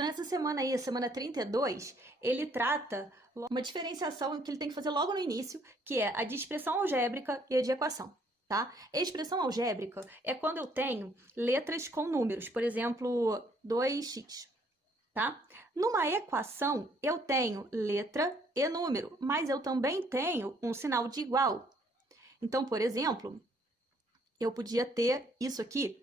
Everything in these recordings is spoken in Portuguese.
Então, essa semana aí, a semana 32, ele trata uma diferenciação que ele tem que fazer logo no início, que é a de expressão algébrica e a de equação, tá? A expressão algébrica é quando eu tenho letras com números, por exemplo, 2x, tá? Numa equação, eu tenho letra e número, mas eu também tenho um sinal de igual. Então, por exemplo, eu podia ter isso aqui.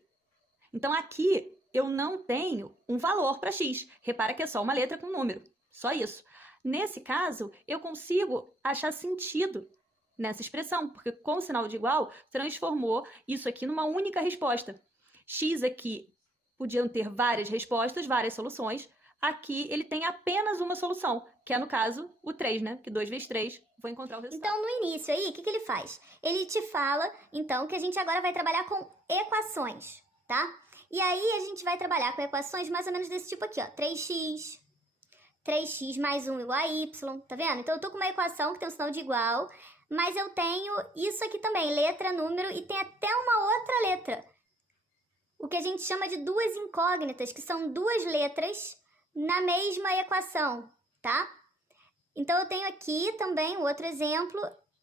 Então, aqui eu não tenho um valor para x. Repara que é só uma letra com número, só isso. Nesse caso, eu consigo achar sentido nessa expressão, porque com o sinal de igual, transformou isso aqui numa única resposta. X aqui podiam ter várias respostas, várias soluções. Aqui ele tem apenas uma solução, que é, no caso, o 3, né? Que 2 vezes 3, vou encontrar o resultado. Então, no início aí, o que ele faz? Ele te fala, então, que a gente agora vai trabalhar com equações, tá? E aí, a gente vai trabalhar com equações mais ou menos desse tipo aqui, ó. 3x mais 1 igual a y, tá vendo? Então, eu tô com uma equação que tem um sinal de igual, mas eu tenho isso aqui também, letra, número, e tem até uma outra letra. O que a gente chama de duas incógnitas, que são duas letras na mesma equação, tá? Então, eu tenho aqui também o outro exemplo,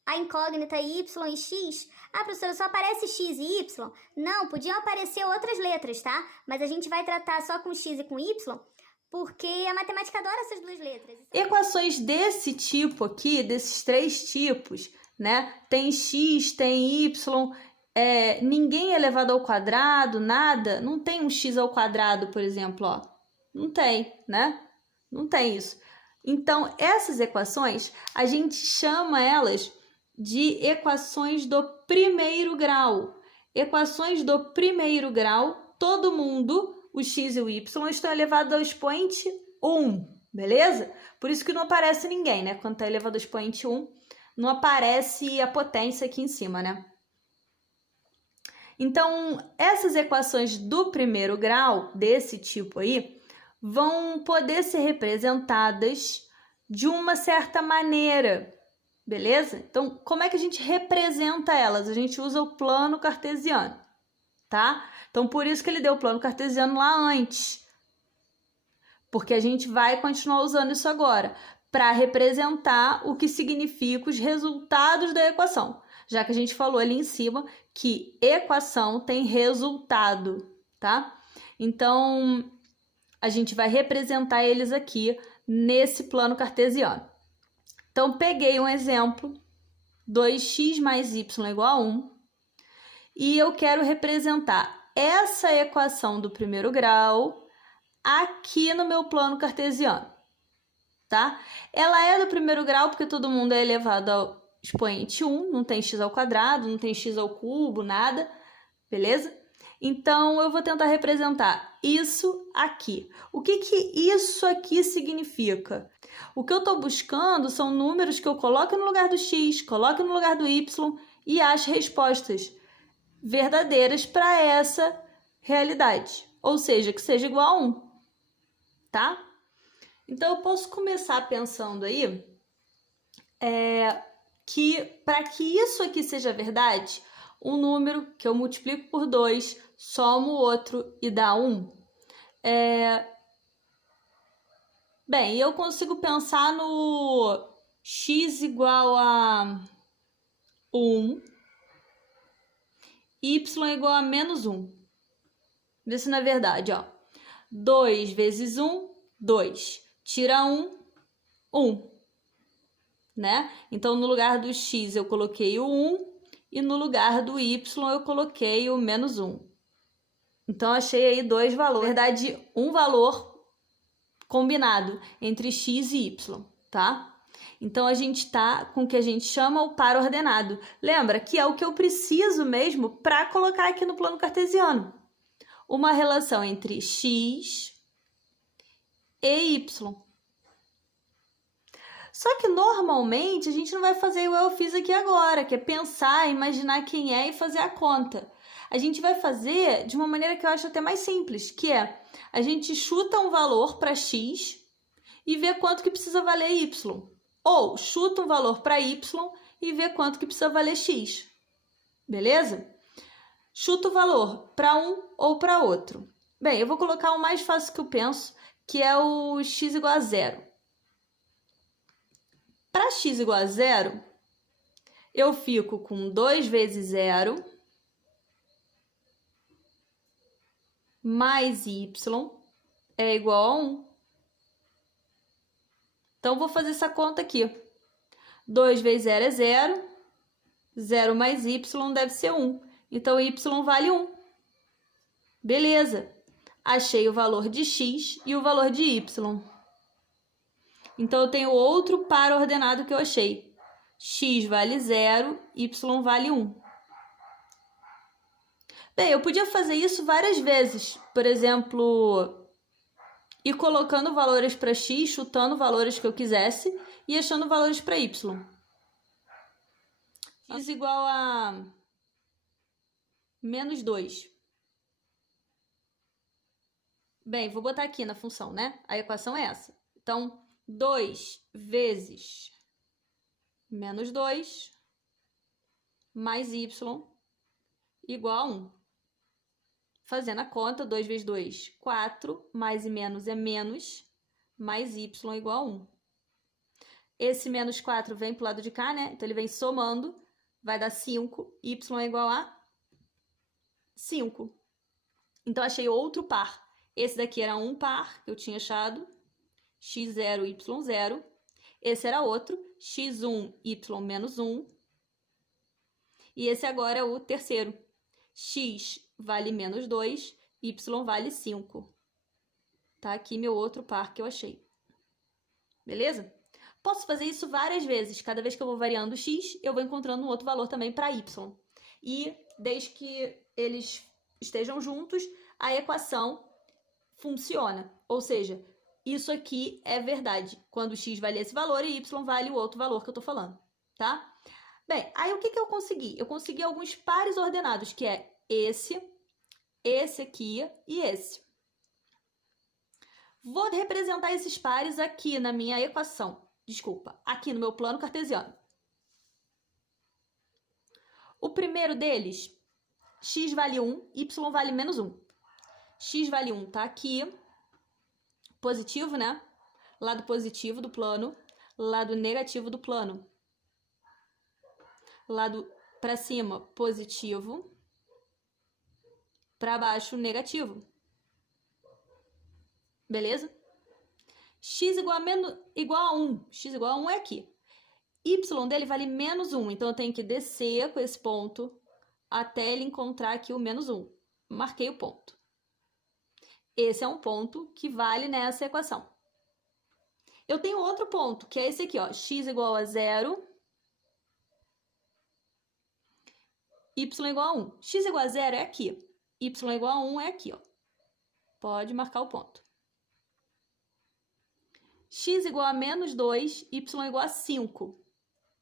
a incógnita y e x. Ah, professora, só aparece x e y? Não, podiam aparecer outras letras, tá? Mas a gente vai tratar só com x e com y, porque a matemática adora essas duas letras. Equações desse tipo aqui, desses três tipos, né? Tem x, tem y, ninguém é elevado ao quadrado, nada. Não tem um x ao quadrado, por exemplo, ó. Não tem, né? Não tem isso. Então, essas equações, a gente chama elas de equações do primeiro grau. Equações do primeiro grau, todo mundo, o x e o y, estão elevados ao expoente 1, beleza? Por isso que não aparece ninguém, né? Quando está elevado ao expoente 1, não aparece a potência aqui em cima, né? Então, essas equações do primeiro grau, desse tipo aí, vão poder ser representadas de uma certa maneira, beleza? Então, como é que a gente representa elas? A gente usa o plano cartesiano, tá? Então, por isso que ele deu o plano cartesiano lá antes, porque a gente vai continuar usando isso agora, para representar o que significa os resultados da equação, já que a gente falou ali em cima que equação tem resultado, tá? Então, a gente vai representar eles aqui nesse plano cartesiano. Então, peguei um exemplo, 2x mais y igual a 1, e eu quero representar essa equação do primeiro grau aqui no meu plano cartesiano, tá? Ela é do primeiro grau porque todo mundo é elevado ao expoente 1, não tem x ao quadrado, não tem x ao cubo, nada, beleza? Então, eu vou tentar representar isso aqui. O que isso aqui significa? O que eu estou buscando são números que eu coloco no lugar do x, coloco no lugar do y e acho respostas verdadeiras para essa realidade. Ou seja, que seja igual a 1, tá? Então, eu posso começar pensando aí que para que isso aqui seja verdade, um número que eu multiplico por 2, somo o outro e dá 1. Bem, eu consigo pensar no x igual a 1, y igual a menos 1. Vê se não é verdade, ó. 2 vezes 1, 2. Tira 1, 1. Né? Então, no lugar do x eu coloquei o 1 e no lugar do y eu coloquei o menos 1. Então, achei aí dois valores. Na verdade, um valor combinado entre x e y, tá? Então, a gente tá com o que a gente chama o par ordenado. Lembra que é o que eu preciso mesmo para colocar aqui no plano cartesiano. Uma relação entre x e y. Só que normalmente a gente não vai fazer igual eu fiz aqui agora, que é pensar, imaginar quem é e fazer a conta. A gente vai fazer de uma maneira que eu acho até mais simples, que é a gente chuta um valor para x e vê quanto que precisa valer y. Ou chuta um valor para y e vê quanto que precisa valer x. Beleza? Chuta o valor para um ou para outro. Bem, eu vou colocar o mais fácil que eu penso, que é o x igual a zero. Para x igual a zero, eu fico com 2 vezes zero mais y é igual a 1. Então, vou fazer essa conta aqui. 2 vezes 0 é 0. 0 mais y deve ser 1. Então, y vale 1. Beleza. Achei o valor de x e o valor de y. Então, eu tenho outro par ordenado que eu achei. X vale 0, y vale 1. Bem, eu podia fazer isso várias vezes. Por exemplo, ir colocando valores para x, chutando valores que eu quisesse e achando valores para y. X igual a menos 2. Bem, vou botar aqui na função, né? A equação é essa. Então, 2 vezes menos 2 mais y igual a 1. Fazendo a conta, 2 vezes 2, 4, mais e menos é menos, mais y igual a 1. Esse menos 4 vem para o lado de cá, né? Então, ele vem somando, vai dar 5, y é igual a 5. Então, achei outro par. Esse daqui era um par que eu tinha achado, x0, y0. Esse era outro, x1, y menos 1. E esse agora é o terceiro. X vale menos 2, y vale 5. Tá aqui meu outro par que eu achei. Beleza? Posso fazer isso várias vezes. Cada vez que eu vou variando x, eu vou encontrando um outro valor também para y. E desde que eles estejam juntos, a equação funciona. Ou seja, isso aqui é verdade. Quando x vale esse valor e y vale o outro valor que eu estou falando. Tá? Bem, aí o que eu consegui? Eu consegui alguns pares ordenados, que é esse aqui e esse. Vou representar esses pares aqui na minha equação. Desculpa, aqui no meu plano cartesiano. O primeiro deles, x vale 1, y vale menos 1. X vale 1 tá aqui, positivo, né? Lado positivo do plano, lado negativo do plano. Lado para cima, positivo. Para baixo, negativo. Beleza? X igual a 1. X igual a 1 é aqui. Y dele vale menos 1. Então, eu tenho que descer com esse ponto até ele encontrar aqui o menos 1. Marquei o ponto. Esse é um ponto que vale nessa equação. Eu tenho outro ponto, que é esse aqui, ó. X igual a 0. Y igual a 1. X igual a 0 é aqui. Y igual a 1 é aqui, ó. Pode marcar o ponto. X igual a menos 2, y igual a 5.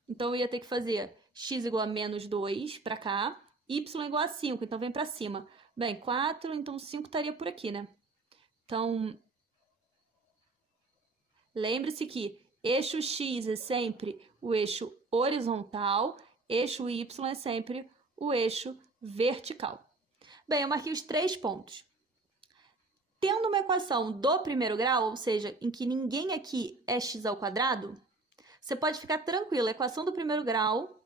Então, eu ia ter que fazer x igual a menos 2 para cá, y igual a 5, então vem para cima. Bem, 4, então 5 estaria por aqui, né? Então, lembre-se que eixo x é sempre o eixo horizontal, eixo y é sempre o eixo vertical. Bem, eu marquei os 3 pontos. Tendo uma equação do primeiro grau, ou seja, em que ninguém aqui é x ao quadrado, você pode ficar tranquilo. A equação do primeiro grau,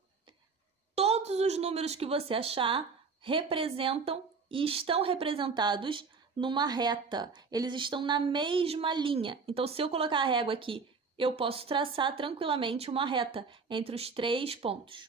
todos os números que você achar representam e estão representados numa reta. Eles estão na mesma linha. Então, se eu colocar a régua aqui, eu posso traçar tranquilamente uma reta entre os 3 pontos.